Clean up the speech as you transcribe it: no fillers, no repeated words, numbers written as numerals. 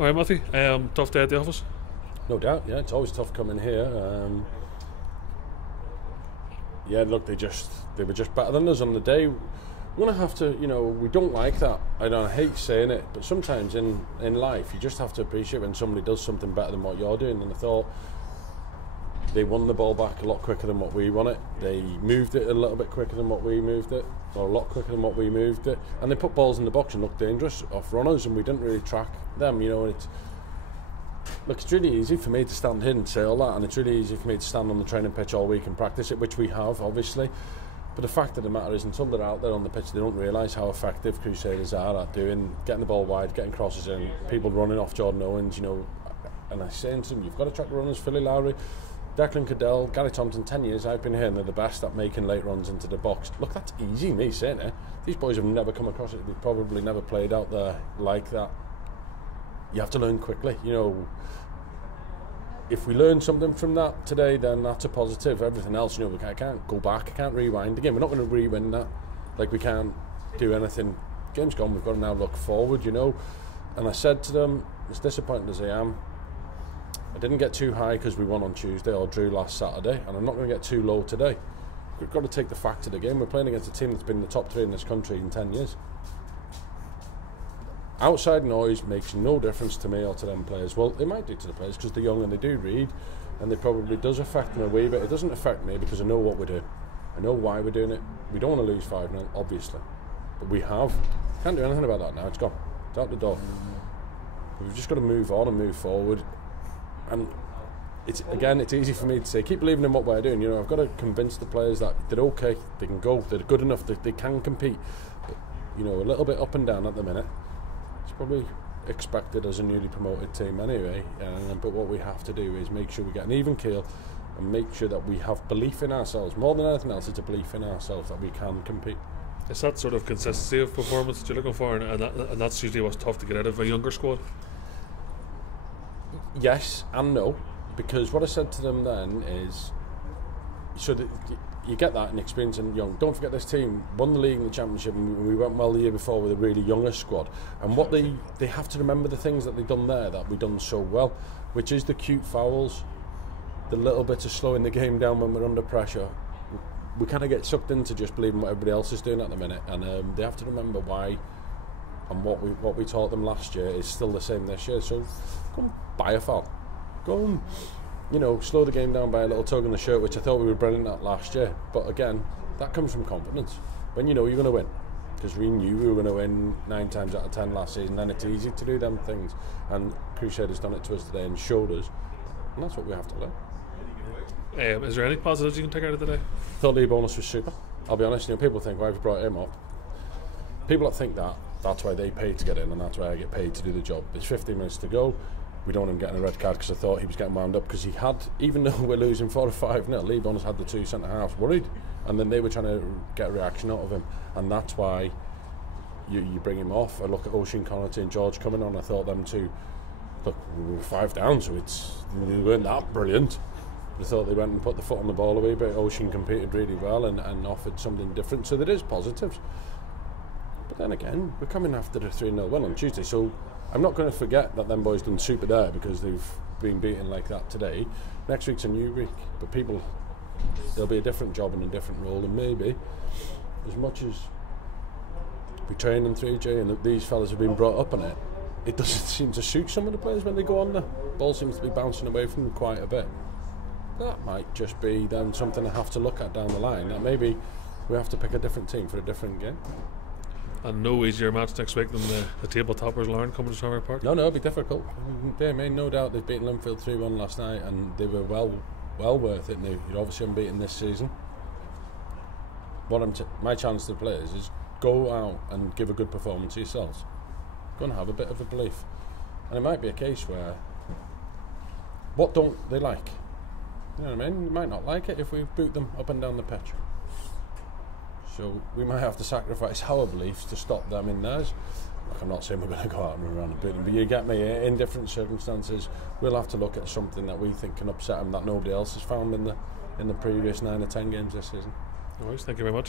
Alright, Matthew, tough day at the office? No doubt, yeah, it's always tough coming here. Yeah, look, they were just better than us on the day. We're going to have to, we don't like that. I hate saying it, but sometimes in life, you just have to appreciate when somebody does something better than what you're doing. And I thought they won the ball back a lot quicker than what we won it. They moved it a little bit quicker than what we moved it, or a lot quicker than what we moved it. And they put balls in the box and looked dangerous off runners, and we didn't really track them, It's really easy for me to stand here and say all that, and it's really easy for me to stand on the training pitch all week and practice it, which we have, obviously. But the fact of the matter is, until they're out there on the pitch, they don't realise how effective Crusaders are at getting the ball wide, getting crosses in, people running off Jordan Owens, And I say to them, you've got to track the runners, Philly Lowry, Declan Cadell, Gary Thompson. 10 years I've been here, and they're the best at making late runs into the box. Look, that's easy, me saying it. These boys have never come across it. They've probably never played out there like that. You have to learn quickly, If we learn something from that today, then that's a positive. Everything else, I can't go back, I can't rewind. Again, we're not going to re-win that. Like, we can't do anything. Game's gone, we've got to now look forward, And I said to them, as disappointed as I am, I didn't get too high because we won on Tuesday or drew last Saturday, and I'm not going to get too low today. We've got to take the fact of the game. We're playing against a team that's been in the top 3 in this country in 10 years. Outside noise makes no difference to me or to them players. Well, it might do to the players because they're young and they do read, and it probably does affect them a wee bit. It doesn't affect me because I know what we're doing. I know why we're doing it. We don't want to lose 5-0, obviously, but we have. Can't do anything about that now. It's gone. It's out the door. But we've just got to move on and move forward. And it's easy for me to say, keep believing in what we're doing. I've got to convince the players that they're okay, they can go, they're good enough, they can compete. But a little bit up and down at the minute. It's probably expected as a newly promoted team anyway, but what we have to do is make sure we get an even keel and make sure that we have belief in ourselves. More than anything else, it's a belief in ourselves that we can compete. It's that sort of consistency of performance that you're looking for, and that's usually what's tough to get out of a younger squad. Yes and no, because what I said to them then is, so that you get that in experience and young. Don't forget, this team won the league and the championship, and we went well the year before with a really younger squad. And what they have to remember the things that they've done there that we've done so well, which is the cute fouls, the little bit of slowing the game down when we're under pressure. We kind of get sucked into just believing what everybody else is doing at the minute, and they have to remember why. And what we taught them last year is still the same this year. So go and buy a foul. Go and, slow the game down by a little tug on the shirt, which I thought we were brilliant at last year. But again, that comes from confidence. When you know you're going to win. Because we knew we were going to win 9 times out of 10 last season, then it's easy to do them things. And Crusaders done it to us today and showed us. And that's what we have to learn. Is there any positives you can take out of today? I thought Lee Bonus was super. I'll be honest, people think, why have you brought him up? People that think that's why they pay to get in, and that's why I get paid to do the job. It's 15 minutes to go. We don't want him getting a red card because I thought he was getting wound up because he had, even though we're losing 4 or 5-0, Lee Bonus had the 2 centre halves worried, and then they were trying to get a reaction out of him, and that's why you bring him off. I look at Oisin Connaughton and George coming on. I thought them two, look, we were 5 down, so they weren't that brilliant. I thought they went and put the foot on the ball a wee bit. Oisin competed really well and offered something different, so there is positives. But then again, we're coming after the 3-0 win on Tuesday, so I'm not going to forget that them boys done super there because they've been beaten like that today. Next week's a new week, but there'll be a different job and a different role, and maybe as much as we train in 3J and these fellas have been brought up on it, it doesn't seem to suit some of the players when they go on there. Ball seems to be bouncing away from them quite a bit. That might just be then something I have to look at down the line, that maybe we have to pick a different team for a different game. And no easier match next week than the table toppers Lauren coming to Summer Park? No, it'll be difficult. They made no doubt. They've beaten Linfield 3-1 last night, and they were well worth it now. You're obviously unbeaten this season. My challenge to the players is go out and give a good performance to yourselves. Go and have a bit of a belief. And it might be a case where, what don't they like? You know what I mean? You might not like it if we boot them up and down the pitch. So we might have to sacrifice our beliefs to stop them in theirs. Look, I'm not saying we're going to go out and run around and beat them, but you get me, in different circumstances we'll have to look at something that we think can upset them that nobody else has found in the previous 9 or 10 games this season. Alright, thank you very much.